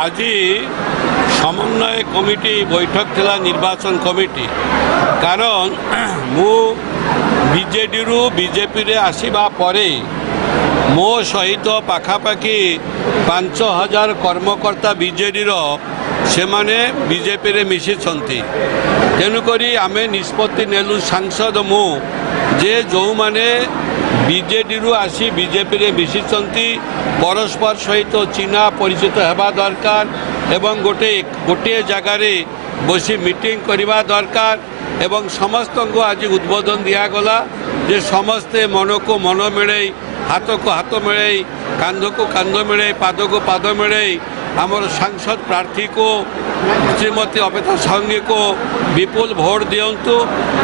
आज समन्वय कमिटी बैठक थिला निर्वाचन कमिटी कारण मु बीजेडी रु बीजेपी रे आसीबा परे मो सहित पाखापाखि 5000 कर्मकर्ता बीजेडी रो से माने बीजेपी रे मिशिछंती। तेणुकरी आमे निष्पत्ति नेलु सांसद मु जे जो माने बीजेडी रु आसी बीजेपी रे मिशिछंती परस्पर सहित चिन्हा परिचित हेबा दरकार एवं गोटे जगार बसी मीटिंग करवा दरकार एवं समस्त को आज उद्बोधन दिगला जे समस्ते मन को मन मिले हाथ को हाथ मिले कांध को कांध मिले पाद को पाद मिले आमर सांसद प्रार्थी को श्रीमती अमिता साहू को विपुल भोट दिंतु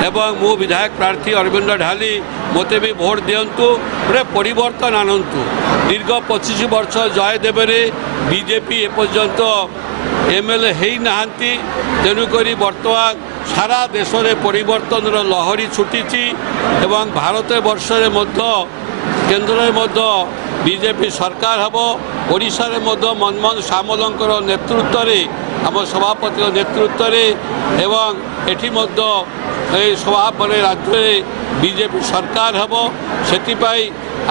एवं मो विधायक प्रार्थी अरविंद ढाली मते भी भोट दिंतु गोटे परिवर्तन आनतु। दीर्घ 25 वर्ष जयदेवे बीजेपी एपर्यंत एमएलए है नहांती। तेणुकरी बर्तमान सारा देश में परिवर्तन लहरी छुटी एवं भारत वर्ष केन्द्र में बीजेपी सरकार हम ओडिशा रे मनमोहन सामलंकर नेतृत्व में आम सभापति नेतृत्व में एवं एटी सभापति राज्य में बीजेपी सरकार हम से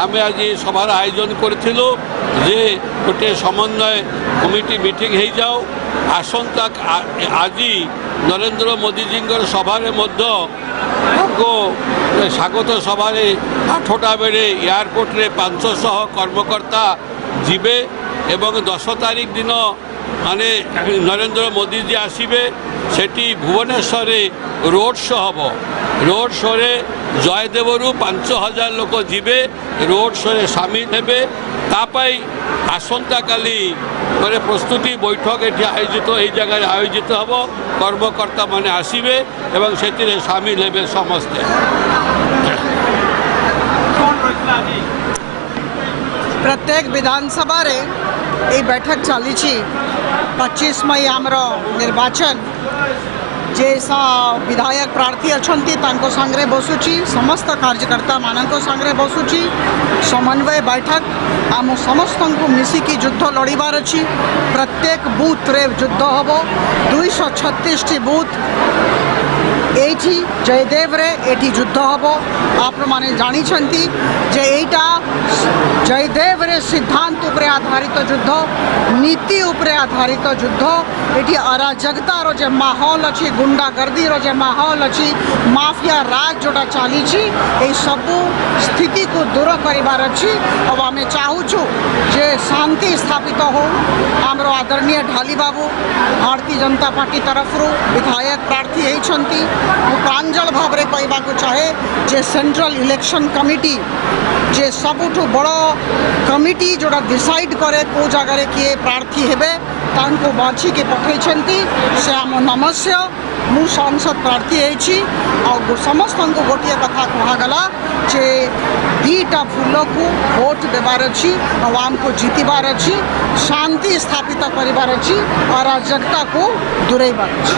आम आज सभार आयोजन करूँ जे गोटे समन्वय कमिटी मीटिंग हो जाओ आसंता आज नरेंद्र मोदी जी सभा स्वागत सभा 8टा बेले एयरपोर्ट रे 500 कर्मकर्ता जीवे एवं 10 तारीख दिन माने नरेंद्र मोदी जी आसबे सेठी भुवनेश्वर रोड शो हम रोड शो रे जयदेवरु 5000 लोक जीवे रोड शो रे सामिल हेबे तापाई आसंता काली माने प्रस्तुति बैठक ये आयोजित यही जगह आयोजित हम कर्मकर्ता माने आसबे एवं से सामिल हेबे समस्ते। प्रत्येक विधानसभा रे ये बैठक चली 25 मई आमर निर्वाचन जैसा विधायक प्रार्थी अच्छी सांगे बसुची समस्त कार्यकर्ता मानक सांगे बसुची समन्वय बैठक आम समस्त को मिसिकी युद्ध लड़बार अच्छी। प्रत्येक बूथ रे युद्ध हम 236 बूथ एठी जयदेव रे एठी युद्ध हम आप माने जानी जे एटा जयदेव रे सिद्धांत उपरे आधारित युद्ध नीति उपरे आधारित युद्ध एठी अराजकता रो जे माहौल अच्छी गुंडागर्दी रो जे माहौल अच्छी माफिया राज जोटा चली ए सबू स्थिति को दूर करिवार अच्छी। अब आम चाहूँ जे शांति स्थापित हो आमर आदरणीय ढाली बाबू भारतीय जनता पार्टी तरफ विधायक प्रार्थी होती प्रांजल भाव में कहवाक चाहे जे सेंट्रल इलेक्शन कमिटी जे सबुठ बड़ कमिटी जोड़ा डिसाइड करे को जगार किए प्रार्थी हेबे तांको बाछी के पठई से आम नमस्य मु सांसद प्रार्थी होती समस्त को गोटे कथा कहगला जे 2टा फूल को भोट देवार अच्छी आवाम को जीतबार अच्छी शांति स्थापित करिवार अच्छी अराजकता को दूरेबार अच्छी।